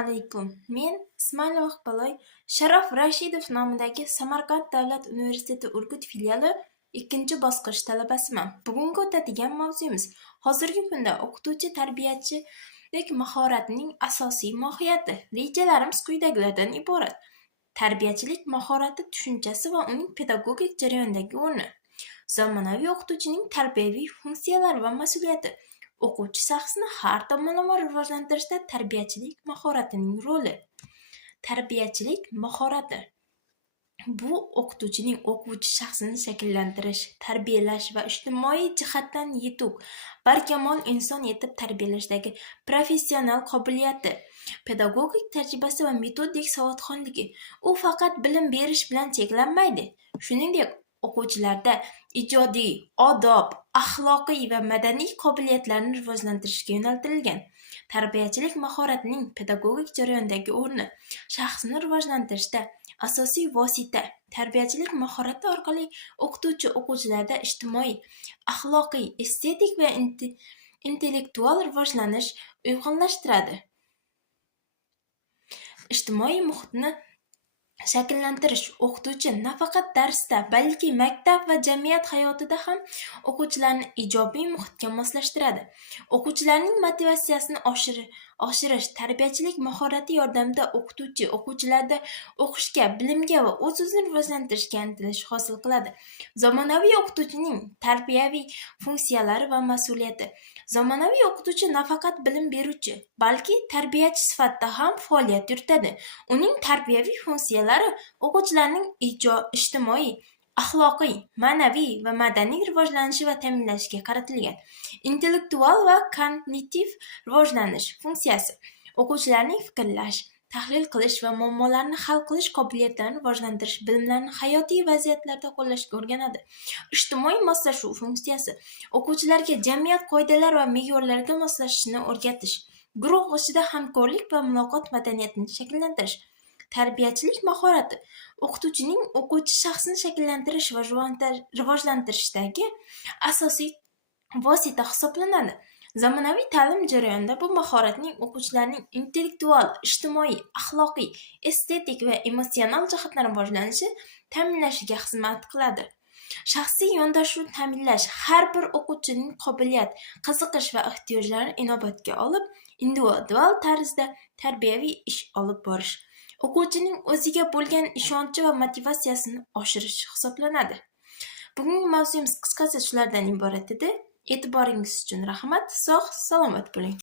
alaykum. Men Ismoilov Iqbaloy Sharof Rashidov nomidagi Samarqand davlat universiteti Urgut filiali 2-bosqich talabasiman. Bugungi o'tadigan mavzuimiz hozirgi kunda o'qituvchi tarbiyachilik mahoratining asosiy mohiyati. Rejalarimiz quyidagilardan iborat. Tarbiyachilik mahorati tushunchasi va uning pedagogik jarayondagi o'rni. Zamonaviy o'qituvchining tarbiyaviy funksiyalari va mas'uliyati. O'quvchi shaxsini har tomonlama rivojlantirishda tarbiyachilik mahoratining roli. Tarbiyachilik mahorati bu o'qituvchining o'quvchi shaxsini shakllantirish, tarbiyalash va ijtimoiy jihatdan yetuk, barkamol inson etib tarbiyalashdagi professional qobiliyati, pedagogik tajribasi va metodik savodxonligi. U faqat bilim berish bilan cheklanmaydi. Shuningdek, o'quvchilarda ijodiy, odob, axloqiy va madaniy qobiliyatlarni rivojlantirishga yo'naltirilgan. Tarbiyachilik mahoratining pedagogik jarayondagi o'rni shaxsni rivojlantirishda asosiy vosita. Tarbiyachilik mahorati orqali o'qituvchi o'quvchilarda ijtimoiy, axloqiy, estetik va intellektual rivojlanish uyg'unlashtiradi. Ijtimoiy muhitni shakllantirish. O'qituvchi nafaqat darsda, balki maktab va jamiyat hayotida ham o'quvchilarni ijobiy muhitga moslashtiradi. O'quvchilarning motivatsiyasini oshirish tarbiyachilik mahorati yordamida o'qituvchi o'quvchilarda o'qishga, bilimga va o'z-o'zini rivojlantirishga intilish hosil qiladi. Zamonaviy o'qituvchining tarbiyaviy funksiyalari va mas'uliyati. Zamonaviy o'qituvchi nafaqat bilim beruvchi, balki tarbiyachi sifatida ham faoliyat yuritadi. Uning tarbiyaviy funksiyalari o'quvchilarning ijtimoiy, axloqiy, ma'naviy va madaniy rivojlanishi va ta'minlashiga qaratilgan. Intellektual va kognitiv rivojlanish funksiyasi. O'quvchilarning fikrlash, tahlil qilish va muammolarni hal qilish qobiliyatlarini rivojlantirish, bilimlarni hayotiy vaziyatlarda qo'llashga o'rganadi. Ijtimoiy moslashuv funksiyasi. O'quvchilarga jamiyat qoidalari va me'yorlariga moslashishni o'rgatish. Guruh ichida hamkorlik va muloqot madaniyatini shakllantirish. Tarbiyachilik mahorati o'qituvchining o'quvchi shaxsini shakllantirish va rivojlantirishdagi asosiy vosita hisoblanadi. Zamonaviy ta'lim jarayonida bu mahoratning o'quvchilarning intellektual, ijtimoiy, axloqiy, estetik va emotsional jihatdan rivojlanishi ta'minlashiga xizmat qiladi. Shaxsiy yondashuvni ta'minlash har bir o'quvchining qobiliyat, qiziqish va ehtiyojlarini inobatga olib, individual tarzda tarbiyaviy ish olib borish. O'quvchining o'ziga bo'lgan ishonchi va motivatsiyasini oshirish hisoblanadi. Bugungi mavzuimiz qisqacha shulardan iborat edi. E'tiboringiz uchun rahmat. Sog', salomat bo'ling.